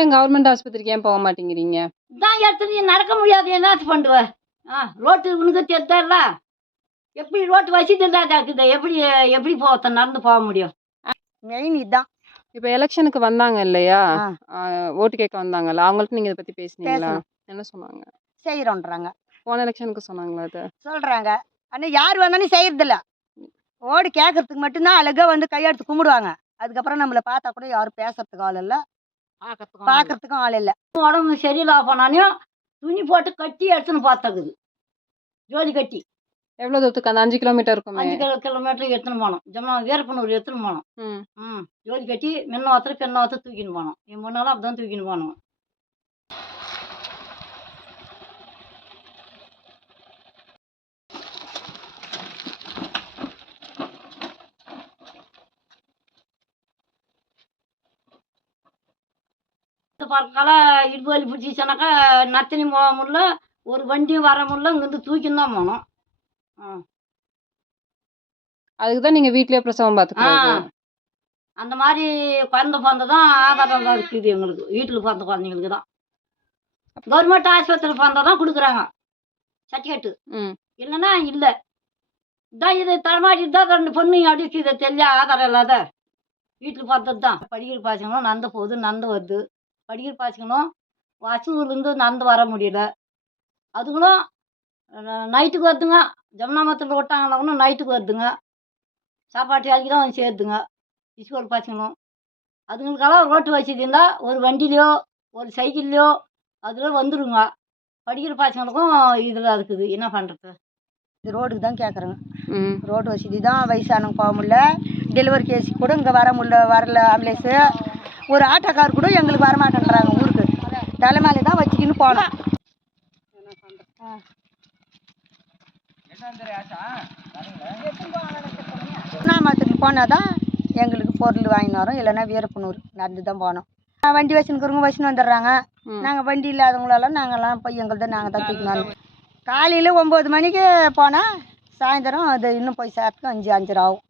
ஏன் கவர்மெண்ட் ஆஸ்பத்திரிக்கு ஏன் போக மாட்டேங்கிறீங்க? இதான் எடுத்து நடக்க முடியாது என்னாச்சு பண்ணுவ? ரோட்டு உனக்கு தெரியுதுல்ல? எப்படி ரோட்டு வசதி இல்லாத இருக்குது. எப்படி எப்படி நடந்து போக முடியும்? மெயின் இதான். இப்ப எலெக்ஷனுக்கு வந்தாங்க இல்லையா? ஆ. ஓட்டு கேட்க வந்தாங்கல்ல. அவங்கள்ட்ட நீங்க இத பத்தி பேசுனீங்களா? பேசணும். என்ன சொன்னாங்க? செய்கிறோன்றாங்க. போன எலெக்ஷனுக்கு சொன்னாங்களா அத? சொல்கிறாங்க. ஆனால் யார் வந்தாலும் செய்கிறதில்ல. ஓடு கேட்கறதுக்கு மட்டும்தான் அழகா வந்து கையெடுத்து கும்பிடுவாங்க. அதுக்கப்புறம் நம்மளை பார்த்தா கூட யாரும் பேசுறதுக்கு ஆள் இல்லை, பார்க்கறதுக்கும் ஆள் இல்லை. உடம்பு சரியில்லாம போனானையும் துணி போட்டு கட்டி எடுத்துன்னு பார்த்துக்குது. ஜோதி கட்டி எவ்வளவு தூரத்துக்கு? அந்த 5 கிலோமீட்டர் இருக்குமே. 5 கிலோமீட்டர் எடுத்துன்னு போனோம். வீரப்பனூர் எடுத்துன்னு போனோம். ஜோதி கட்டி மென்ன ஒருத்தர் பெண்ண ஒருத்தர் தூக்கின்னு போனோம். என் முன்னாலும் அப்படிதான் தூக்கின்னு போனோம். பறக்கால இடுப்பு வலி பிடிச்சிச்சுனாக்கா நத்தினி போக முடியல, ஒரு வண்டியும் வர முடியல, இங்கேருந்து தூக்கின்னு தான் போனோம். அதுக்கு தான் நீங்க வீட்லயே பிரசவம் பார்த்துக்கிறது. அந்த மாதிரி குழந்தை பிறந்த தான் ஆதாரம் தான் இருக்குது எங்களுக்கு. வீட்டில் பிறந்த குழந்தைங்களுக்கு தான் கவர்மெண்ட் ஆஸ்பத்திரியில் பிறந்தா தான் கொடுக்குறாங்க சர்டிஃபிகேட்டு. இல்லைன்னா இல்லை. இதான் இது தரமாட்டிட்டு தான் 2 பொண்ணு அடிச்சு இதை தெரியா ஆதாரம் இல்லாத வீட்டில் பார்த்தது தான். படிக்கிற பாய்ச்சிக்கணும் நடந்து போகுது, நடந்து வருது. படிக்கிற பாய்ச்சிக்கணும் வசூர்லேருந்து நடந்து வர முடியல. அதுங்களும் நைட்டுக்கு வருதுங்க. ஜமுனாமத்தில் விட்டாங்கன்னா கூட நைட்டுக்கு வருதுங்க. சாப்பாட்டு வேலைக்கு தான் வந்து சேருதுங்க. ஸ்கூல் பாய்ச்சிக்கணும். அதுங்களுக்கெல்லாம் ரோட்டு வசதி இருந்தால் ஒரு வண்டிலையோ ஒரு சைக்கிள்லையோ அதில் வந்துடுங்க. படிக்கிற பாய்ச்சிங்களுக்கும் இதில் இருக்குது. என்ன பண்ணுறது? இது ரோடுக்கு தான் கேட்குறேங்க. ரோடு வசதி தான். வயசானவங்க போக முடியல. டெலிவரி கேஸுக்கு கூட இங்கே வரல ஆம்புலன்ஸு. ஒரு ஆட்டோக்கார் கூட எங்களுக்கு வரமாட்டேன்றாங்க. ஊருக்கு தலைமையில தான் வச்சுக்கின்னு போனோம். திருநாமத்துக்கு போனால் தான் எங்களுக்கு பொருள் வாங்கின்னு வரோம். இல்லைன்னா வீரப்பனூர் நடந்து தான் போனோம். வண்டி வச்சுன்னுக்கிறவங்க வச்சுன்னு வந்துடுறாங்க. நாங்கள் வண்டி இல்லாதவங்களெல்லாம் நாங்கள்லாம் போய் எங்கள்தான் நாங்கள் தான் தூக்கின்னு வரோம். காலையில் 9 மணிக்கு போனால் சாயந்தரம் அது இன்னும் போய் சேர்த்துக்கு 5 5:30 ஆகும்.